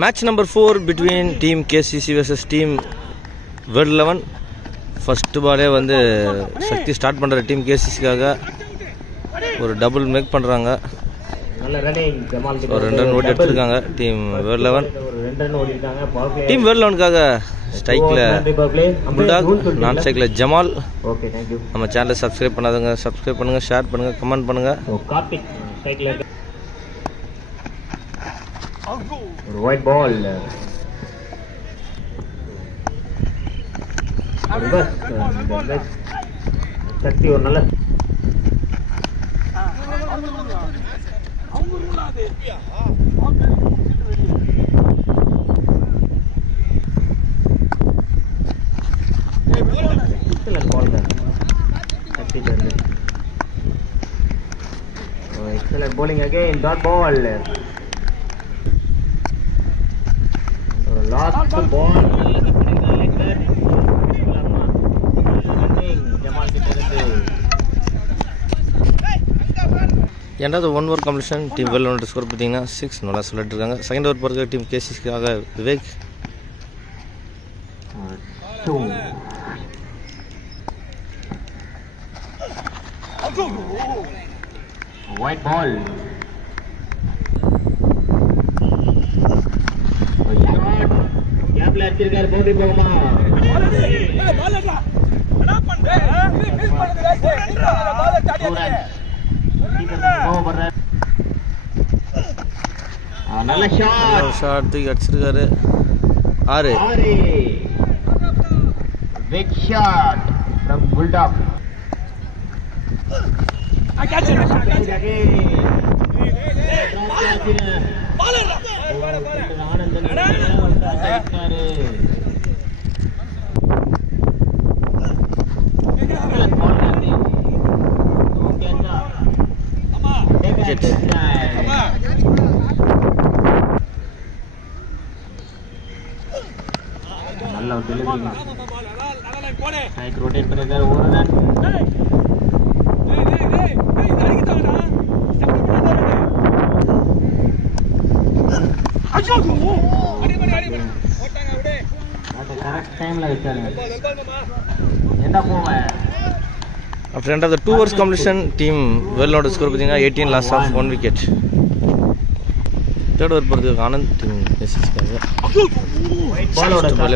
Match number 4 between team KCC versus team World 11. First ball வந்து சக்தி start பண்ற team கேசிசிக்காக ஒரு double make பண்றாங்க. நல்ல ரன்னிங் ஜமால் கிட்ட ஒரு 2 ரன் ஓடி எடுத்துட்டாங்க டீம் வேர்ல்ட் 11. ஒரு 2 ரன் ஓடி இருக்காங்க. பவர் பிளே டீம் வேர்ல்ட் 11க்காக ஸ்ட்ரைக்ல புல்டாக், நான் ஸ்ட்ரைக்ல ஜமால். Okay thank you. நம்ம சேனலை சப்ஸ்கிரைப் பண்ணாதவங்க சப்ஸ்கிரைப் பண்ணுங்க, ஷேர் பண்ணுங்க, கமெண்ட் பண்ணுங்க. கார்த்திக் ஸ்ட்ரைக்ல ஒரு ஒயிட் பால். சக்தி ஒரு நல்ல excellent bowling again. Dot ball. Last ball. ரெண்டாவது 1 over completion team world 11 score பார்த்தீங்கன்னா 6 நல்லா சொல்லிட்டு இருக்காங்க. செகண்ட் ஓவர் போகிறது டீம் கேசிசிக்காக விவேக். White ball. கேப்ல அடிச்சிருக்காரு, பவுண்டரி போகுமா? நல்ல ஷாட் தூக்கி அடிச்சிருக்காரு. 6 பிக் ஷாட் ஃப்ரம் புல்டாக். நல்ல டெலிவரி. ஸ்ட்ரைக் ரொட்டேட் பண்ணிருக்காரு. ஒரு ரன். கரெக்ட் டைம்ல வச்சாருங்க. என்ன போவேன். After end of the 2 overs completion, team world 11 score பார்த்தீங்கன்னா 18 loss of 1 wicket. Third over போகிறதுக்கு ஆனந்த் டீம் கேசிசிக்காக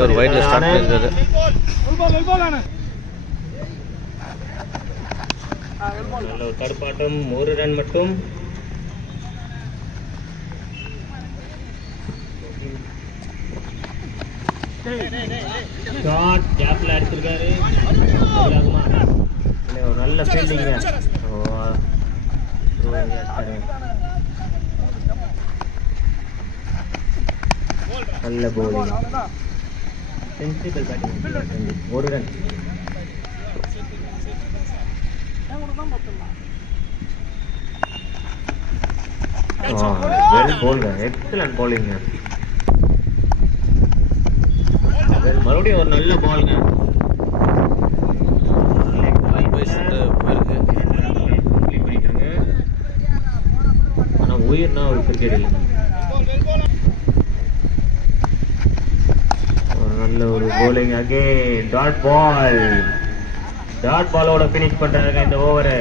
ஒரு வைட்ல ஸ்டார்ட் பண்ணியிருக்காரு. நல்ல ஒரு தடுப்பாட்டம், ஒரு ரன் மட்டும். ஷாட் கேப்ல அடிச்சிருக்காரு. ஒரு நல்ல ஃபீல்டிங். நல்ல bowling. Sensible batting. ஒரு run. Well bowled. Excellent bowling. மறுபடியும் ஒரு நல்ல பால்ங்க. ஆனா உயிர்னா ஒரு கிரிக்கெட் இல்லை. ஒரு நல்ல ஒரு bowling again. Dot ball. Dot பாலோட ஃபினிஷ் பண்றாங்க இந்த ஓவரை.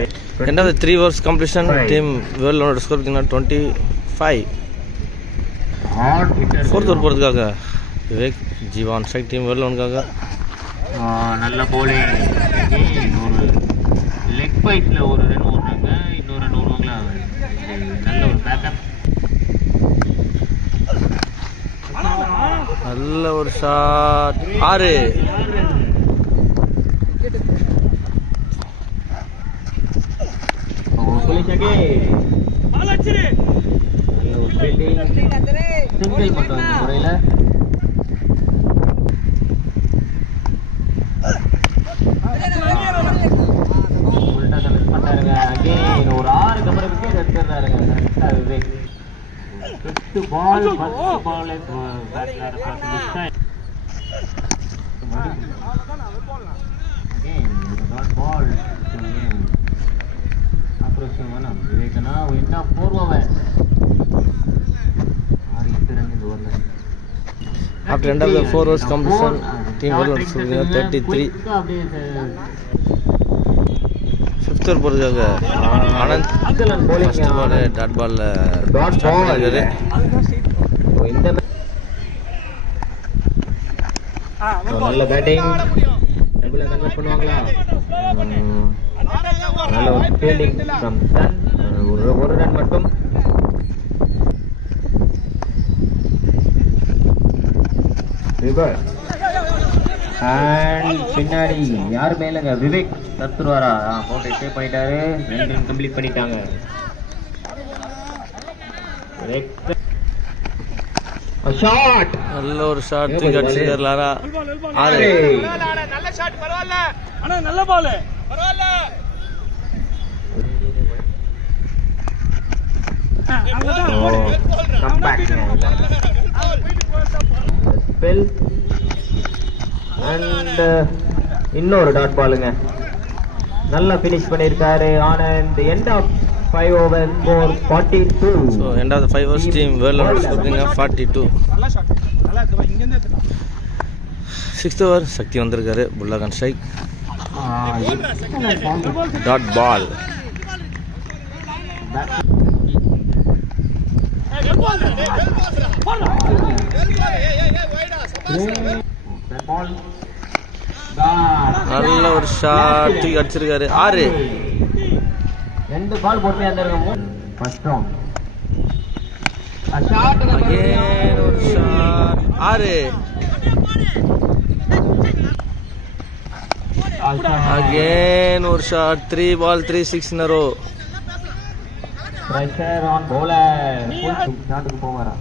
ரெண்டாவது 3 overs completion team world 11 score பார்த்தீங்கன்னா 25. ஃபோர்த் ஓவர் போகிறதுக்காக Vivek Jeevan strike team world 11க்காக. நல்ல bowling. ஒரு லெக் பைஸ்ல ஒரு ரன் ஓடுறாங்க, இன்னொரு ரன் ஓடுவாங்களா. நல்ல ஒரு பேக்கப். நல்ல ஒரு ஷாட். 6 சிங்கிள் மட்டும் இந்த முறையில். ஒரு 6 கம்பரை விக்கெட் எடுத்துறாருங்க கரெக்டா Vivek. First ball batsman miss time. again not ball again approach mana Vivekana winner 4 over 6 run in over After end of the 4 overs completion, team World 33. Fifth over போறதுக்காக Anand first ball dot பால்ல start பண்ணிருக்காரு. இந்த நல்ல batting டபுள convert பண்ணுவாங்களா? நல்ல ஒரு fielding from Sun. ஒரு run மட்டும். ரிவர் அண்ட் பின்னாடி யார் மேலங்க? விவேக் தத்துருவாரா? பவுண்டரி சேவ் பண்ணிட்டாரு. 2 ரன் கம்ப்ளீட் பண்ணிட்டாங்க. ஷாட், நல்ல ஒரு ஷாட் தூக்கி அடிச்சிருக்காரு லாரா. 6 நல்ல ஷாட், பரவாயில்ல அண்ணா, நல்ல பால், பரவாயில்ல. ஸ்பெல் அண்ட் இன்னொரு டாட் பாலுங்க. நல்லா ஃபினிஷ் பண்ணிருக்காரு Anand. End of 5 overs score 42. So end of the 5 overs team World scoring 42. நல்ல ஷாட், நல்லா இருக்கு. இங்க இருந்து எடுத்துடலாம். 6th over சக்தி வந்திருக்காரு. புல்லகன் ஸ்ட்ரைக் டாட் பால். நல்ல ஒரு ஷாட் தூக்கி அடிச்சிருக்காரு. 6 2 பால் பொறுமையா இருந்திருக்காங்க. ஃபர்ஸ்ட் ரவுண்ட் ஷாட் அகைன் ஒரு ஷாட். 6 அகைன் ஒரு shot. 3 ball 3 6 in a row. Pressure on bowler. Full ஷாட்டுக்கு போவாரா?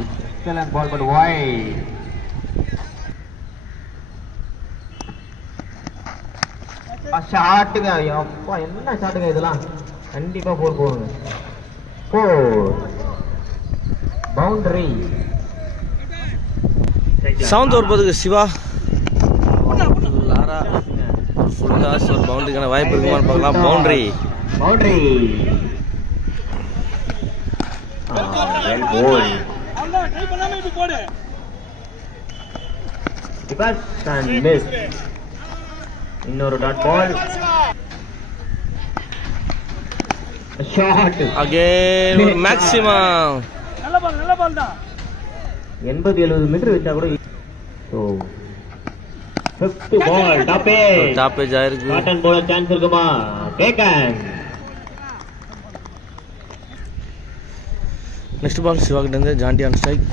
Excellent ball but wide. ஷாட்டுங்க. அப்பா என்ன ஷாட்டுங்க இதெல்லாம். கண்டிப்பா 4 போடுங்க. 4 பவுண்டரி. 7th over போதுக்கு சிவா லாரா ஒரு ஃபுல் டாஸ் ஒரு பவுண்டரிக்கான வாய்ப்பு இருக்குமான்னு பார்க்கலாம். Boundary boundary. Well ball. அண்ணா ட்ரை பண்ணாம இப்படி போடு. Reverse and miss. இன்னொரு டாட் பால். ஷாட் அகைன் ஒரு மேக்ஸிமம். நல்ல பால் தான். 80-70 மீட்டர் வச்சா கூட. ஸோ 5th பால் டாப்பேஜ் ஆயிருக்கு. காட்டன் போல சான்ஸ் இருக்குமா? டேக்கன். நெக்ஸ்ட் பால் சிவா கிட்ட இருந்து ஜாண்டி ஆன் ஸ்ட்ரைக்.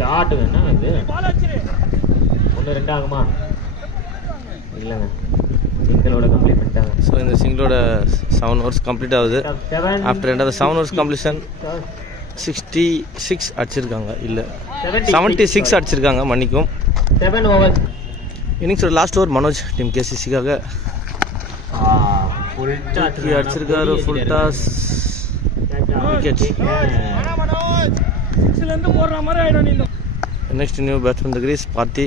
ஷாட் என்ன இது? பால் அடிச்சிரு. 1-2 ஆகுமா? இல்லைங்க, சிங்கிளோட கம்ப்ளீட் பண்ணிட்டாங்க. ஸோ இந்த சிங்கிளோட 7 overs கம்ப்ளீட் ஆகுது. After end of the 7 overs completion 66 அடிச்சிருக்காங்க. இல்லை 76 அடிச்சிருக்காங்க, மன்னிக்கும். 7 overs. இன்னிங்ஸோட லாஸ்ட் ஓவர் மனோஜ் டீம் கேசிசிக்காக தூக்கி அடிச்சிருக்காரு. Full toss wicket. மனோஜ் 6ல இருந்து போடுற மாதிரி ஆயிடும். நீ next new batsman the crease பார்த்தி.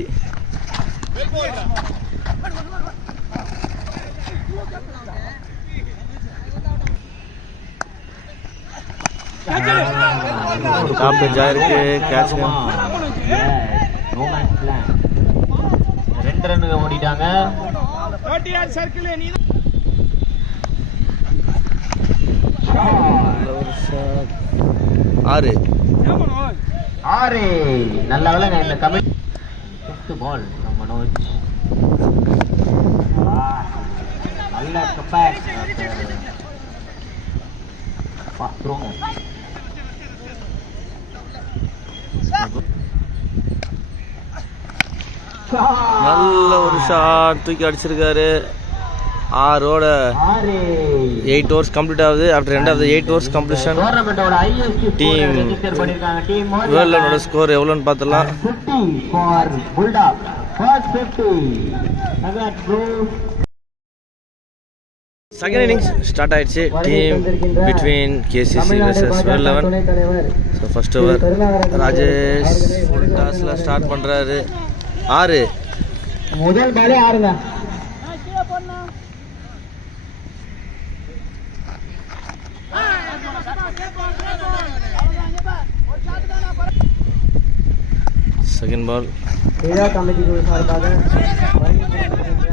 டாப்பேஜ் ஆயிருக்கு. கேட்ச். 2 ரன் ஓடிட்டாங்க. 30 yard சர்க்கிள். நீ 6 6. நல்ல வேலைங்க இந்த கமிட். 5th பால் மனோஜ். நல்ல கம்பேக். நல்ல ஒரு ஷாட் தூக்கி அடிச்சிருக்காரு. 6 ஓட 8 overs கம்ப்ளீட் ஆகுது. After end of the 8 overs completion டோர்னமெண்டோட ஹையஸ்ட் Team ஸ்கோர் ரெஜிஸ்டர் பண்ணிருக்காங்க. டீம் வேர்ல்டோட ஸ்கோர் எவ்வளோன்னு பார்த்துடலாம். 50 ஃபார் புல்டாக். ஃபர்ஸ்ட் 50. நகட் ப்ரோ. செகண்ட் இன்னிங்ஸ் ஸ்டார்ட் ஆயிடுச்சு. Team between KCC versus world 11. So first over Rajesh full டாஸில் ஸ்டார்ட் பண்ணுறாரு. 6 முதல் பாலே 6ங்க. செகண்ட் பால் விழா கமிட்டி குழு சார்பாக வருகை புரிந்திருக்கின்ற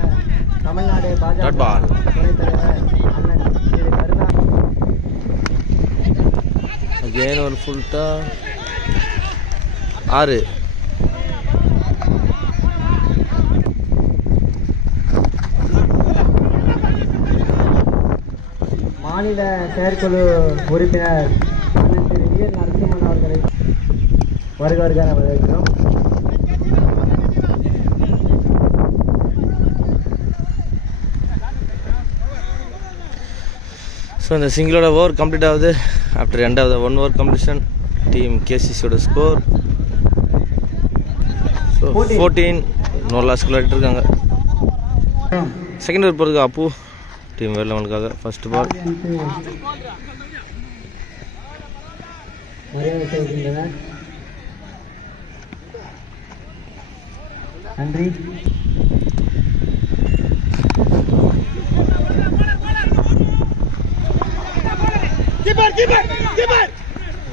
தமிழ்நாடு பாஜக டாட் பால் துணைத் தலைவர் அண்ணன் திரு கருணா அகெயின் ஒரு ஃபுல்டா 6. மாநில செயற்குழு உறுப்பினர் அண்ணன் திரு வீர் நரசிம்மன் அவர்களை வருக வரவேற்கிறோம். ஸோ இந்த சிங்கிளோட ஓவர் கம்ப்ளீட் ஆகுது. ஆஃப்டர் ரெண்டாவது 1 ஓவர் கம்ப்ளீஷன் டீம் கேசிசியோட ஸ்கோர் ஸோ 14 நோ லாஸ்க்கு விளையாடிட்டு இருக்காங்க. செகண்ட் ஓவர் போகிறதுக்கு அப்பு டீம் வேர் 11க்காக ஃபர்ஸ்ட் பால் மரியாதை செய்கின்றனர். நன்றி.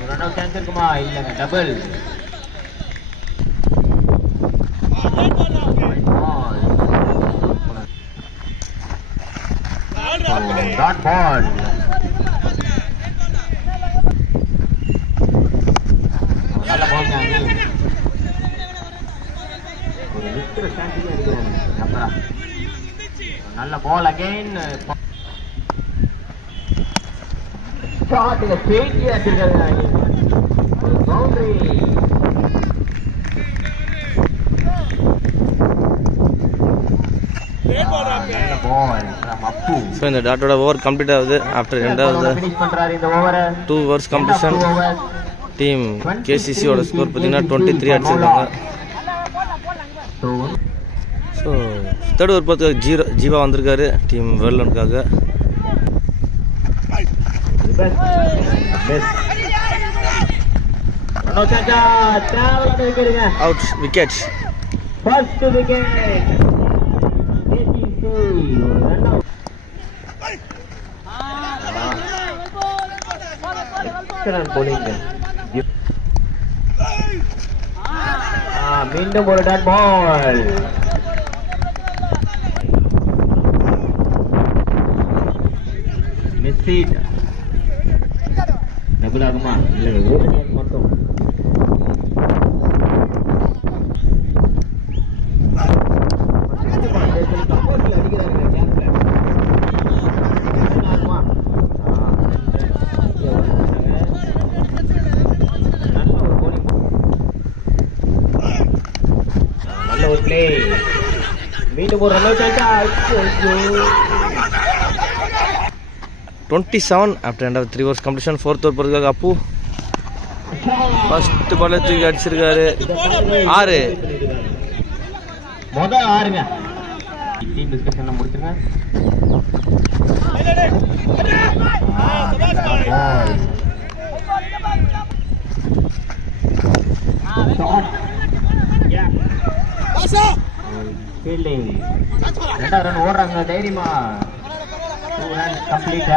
ரன் அவுட் சான்ஸ் இருக்குமா? இல்லைங்க, டபுள். Dot ball. நல்ல பால் தான். ஒரு விக்கெட் சான்ஸ் அடிக்கிறாங்க. நல்ல பால் அகைன். ஷாட் ஸ்ட்ரெயிட்லயே அடிச்சிருக்காங்க. ஒரு பவுண்டரி. நல்ல பால் ஃப்ரம் அப்பு. ஸோ இந்த டாட்டோட ஓவர் கம்ப்ளீட் ஆகுது. ஆஃப்டர் ரெண்டாவது ஃபினிஷ் பண்றாரு இந்த ஓவரை. 2 ஓவர்ஸ் கம்ப்ளீஷன் டீம் கேசிசியோட ஸ்கோர் பார்த்தீங்கன்னா 23 அடிச்சிருக்காங்க. ஸோ தேர்ட் ஓவர் பார்த்து ஜீவா வந்திருக்காரு டீம் வேர்லனுக்காக. Out wicket. First wicket. மீண்டும் ஒரு டாட் பால். மிஸ்ஸிட். டபுள் ஆகுமா? இல்லை, ஒரு ரன் மட்டும். நல்ல ஒரு பிளே. மீண்டும் ஒரு ரன் அவுட். 27 ஆஃப்டர் ரெண்டாவது 3 ஓவர்ஸ் கம்ப்ளீஷன். ஃபோர்த் ஓவர் போகிறதுக்காக அப்பு ஃபர்ஸ்ட் பால் தூக்கி அடிச்சிருக்காரு. 6. முதல் 6ங்க. டீம் டிஸ்கஷன்ல முடிச்சிருங்க. ஃபீல்டிங். 2 ரன் ஓடுறாங்க தைரியமா. 2 runs complete.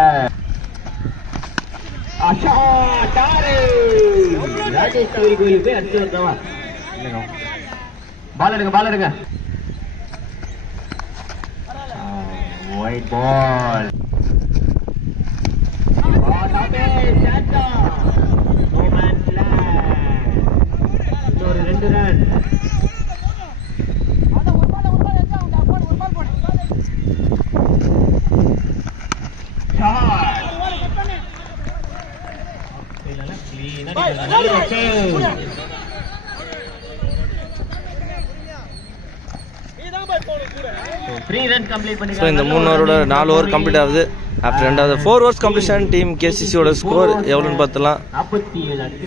ராஜேஷ் கவிரி கோயிலுக்கு போய் அடிச்சு வந்தவா. பால் எடுங்க. White ball. இன்னொரு 2 ரன். ஸோ இந்த 3 ஓவரோட 4 ஓவர் கம்ப்ளீட் ஆகுது. ஆஃப்டர் ரெண்டாவது 4 ஓவர்ஸ் கம்ப்ளீஷன் டீம் கேசிசியோட ஸ்கோர் எவ்வளோன்னு பார்த்தலாம்.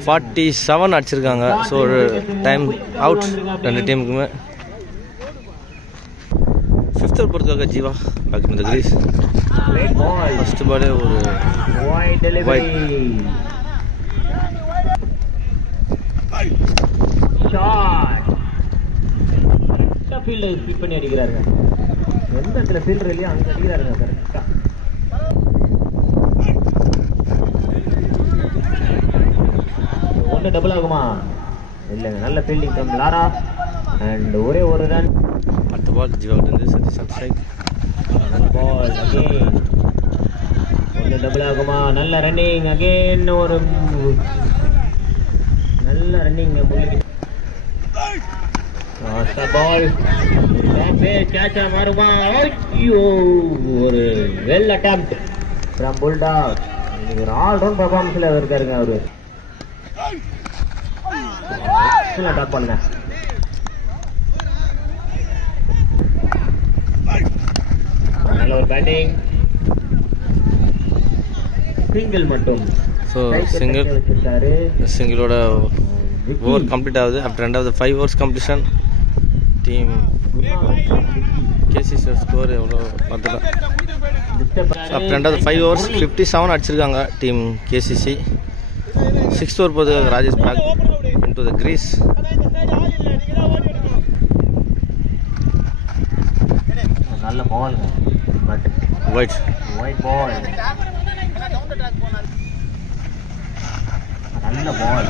47 அடிச்சிருக்காங்க. ஸோ ஒரு டைம் அவுட் 2 டீமுக்குமே. 5th ஓவர் பொறுத்தவரை Jeeva back in the crease. First பாலே ஒரு வைட். ஷாட். ஃபீல்டர் ஸ்கிப் பண்ணி அடிக்கிறாரு. எந்த இடத்துல ஃபீல்டர் இல்லையா அங்க அடிக்கிறாருங்க கரெக்டா. ஒன்று டபுள் ஆகுமா? இல்லைங்க, நல்ல ஃபீல்டிங் ஃப்ரம் லாரா அண்ட் ஒரே ஒரு ரன். அடுத்த பால் ஜீவாகிட்டேருந்து Satish on strike. Ball again ஒன்று டபுள் ஆகுமா? நல்ல ரன்னிங் அகெயின், ஒரு நல்ல ரன்னிங் பால் கேட்சா மாறுமா? ஐயோ, ஒரு வெல் அட்டெம்ப்ட் ஃப்ரம் புல்டாக். இன்னைக்கு ஒரு ஆல்ரவுண்ட் பர்ஃபார்மன்ஸ்ல இருக்காருங்க அவரு. டாப் பண்ணுங்க. நல்ல ஒரு பேட்டிங், சிங்கிள் மட்டும். ஸோ சிங்கிளோட ஓவர் கம்ப்ளீட் ஆகுது. ஆஃப்டர் ரெண்டாவது 5 overs completion. Team KCC score எவ்வளோ பார்த்துக்கலாம். ஆஃப்டர் ரெண்டாவது 5 overs 57 அடிச்சிருக்காங்க டீம் கேசிசி. 6th over போது Rajesh back into the crease. நல்ல பால், பட் ஒயிட் பால், நல்ல பால்.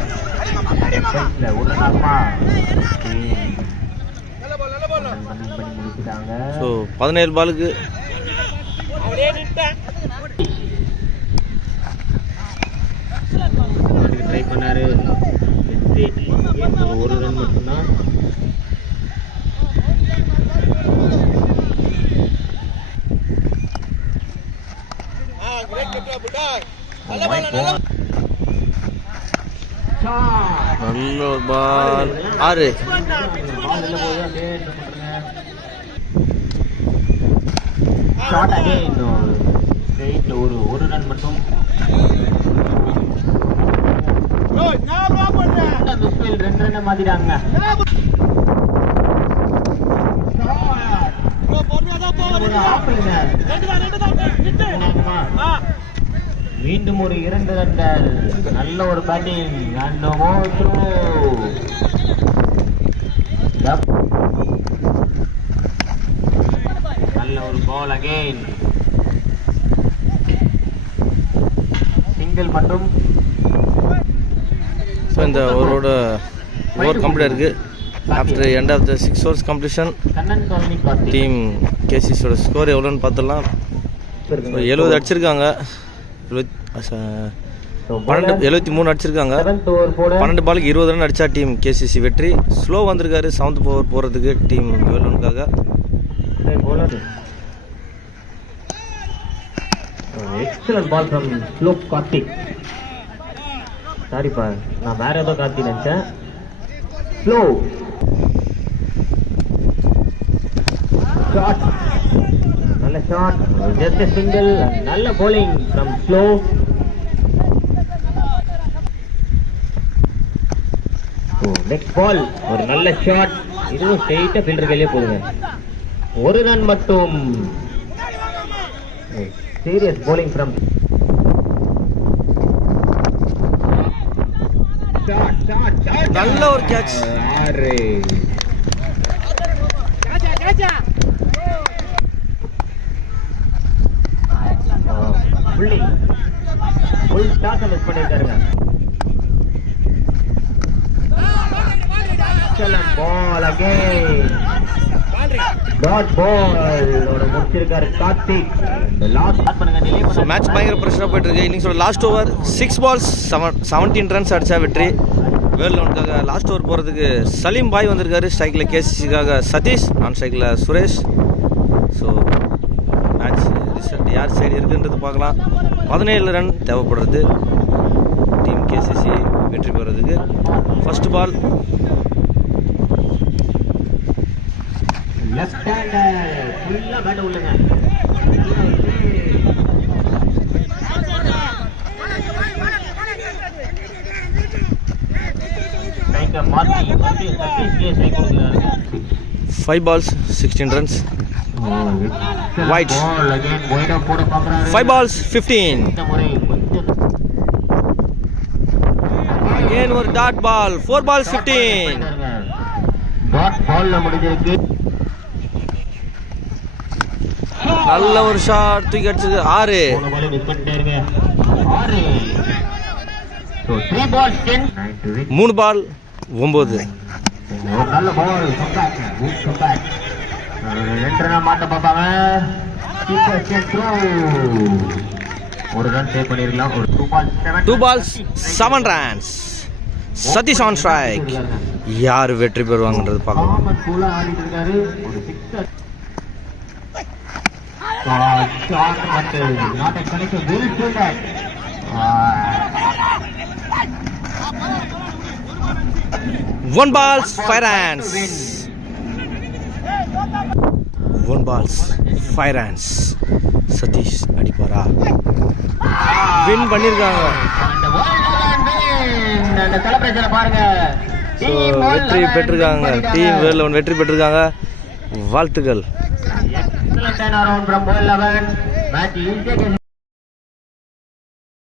ஸோ 17 பாலுக்கு ட்ரை பண்ணாரு. ஒரு ரன் மட்டும்தான். நல்ல பால் 6. ஷாட் அகைன், ஒரு ரன் மட்டும். மிஸ்ஃபீல்ட் 2 ரன் மாத்திட்டாங்க. மீண்டும் ஒரு 2 ரன்கள். நல்ல ஒரு பேட்டிங். நல்ல ஒரு பால் அகைன், சிங்கிள் மட்டும். ஸோ இந்த ஓவரோட ஓவர் கம்ப்ளீட் இருக்குது. After end of the 6 overs completion Kannan colony Karthik. Team கேசிஸோட ஸ்கோர் எவ்வளோன்னு பார்த்துடலாம். 70 அடிச்சிருக்காங்க. 73 அடிச்சிருக்காங்க. 12 பாலுக்கு 20 ரன் அடித்தா டீம் கேசிசி வெற்றி. ஸ்லோ வந்திருக்காரு 7th over போகிறதுக்கு டீம் வேலூனுக்காக. Excellent ball from slow Karthik. சாரிப்பா, நான் வேற ஏதோ கார்த்திக் நினைச்சேன். ஸ்லோ ஷாட், நல்ல ஷாட், ஜஸ்ட் சிங்கிள். நல்ல bowling from slow. Next ball ஒரு நல்ல ஷாட். இதுவும் ஸ்ட்ரெயிட்டா ஃபீல்டர் கையிலே போடுங்க. ஒரு ரன் மட்டும். சீரியஸ் bowling ஃப்ரம் நல்ல ஒரு கேட்ச். ஃபுல் டாஸ் மிஸ் பண்ணிருக்காருங்க. பால் அகைன், டாட் பால் முடிச்சிருக்காரு கார்த்திக். ஸோ மேட்ச் பயங்கர ப்ரெஷராக போயிட்டு இருக்கு. இன்னிங்ஸோட லாஸ்ட் ஓவர் 6 balls 17 runs அடிச்சா வெற்றி வேலூனுக்காக. லாஸ்ட் ஓவர் போகிறதுக்கு சலீம் பாய் வந்திருக்காரு. ஸ்ட்ரைக்கில் கேசிசிக்காக சதீஷ், நான் ஸ்ட்ரைக்கில் சுரேஷ். ஸோ மேட்ச் ரிசல்ட் யார் சைடு இருக்குன்றது பார்க்கலாம். 17 run தேவைப்படுறது டீம் கேசிசி வெற்றி பெறதுக்கு. ஃபர்ஸ்ட் பால் லெஃப்ட் ஹேண்டர், ஃபுல்லா பேட் உள்ளங்க. டைக்கர் மார்க்கி 5 balls 16 runs. White. 5 balls 15. Again ஒரு டாட் பால். 4 balls 15. டாட் பால்ல முடிஞ்சிருக்கு. நல்ல ஒரு ஷாட் தூக்கி அடிச்சது 6. 3 ball 9. ஒரு நல்ல ball comeback good comeback 2 run மாட்ட பார்ப்பாங்க கீப்பர் கேன் த்ரோ ஒரு ரன் சேவ் பண்ணிரலாம் ஒரு 2 balls 7 runs. Satish on strike. யார் வெற்றி பெறுவாங்கன்றது பார்க்கலாம். முகமது கூலா ஆடிட்டு இருக்காரு ஒரு 6 shot but not a connection will pull that 1 balls 5 runs. 1 balls 5 runs. Satish அடிப்பாரா? Win பண்ணிருக்காங்க. அந்த செலிப்ரேஷனை பாருங்க. வெற்றி பெற்றிருக்காங்க. டீம் வேல் 11 வெற்றி பெற்றிருக்காங்க. வாழ்த்துக்கள். Excellent turnaround from ball 11. Match is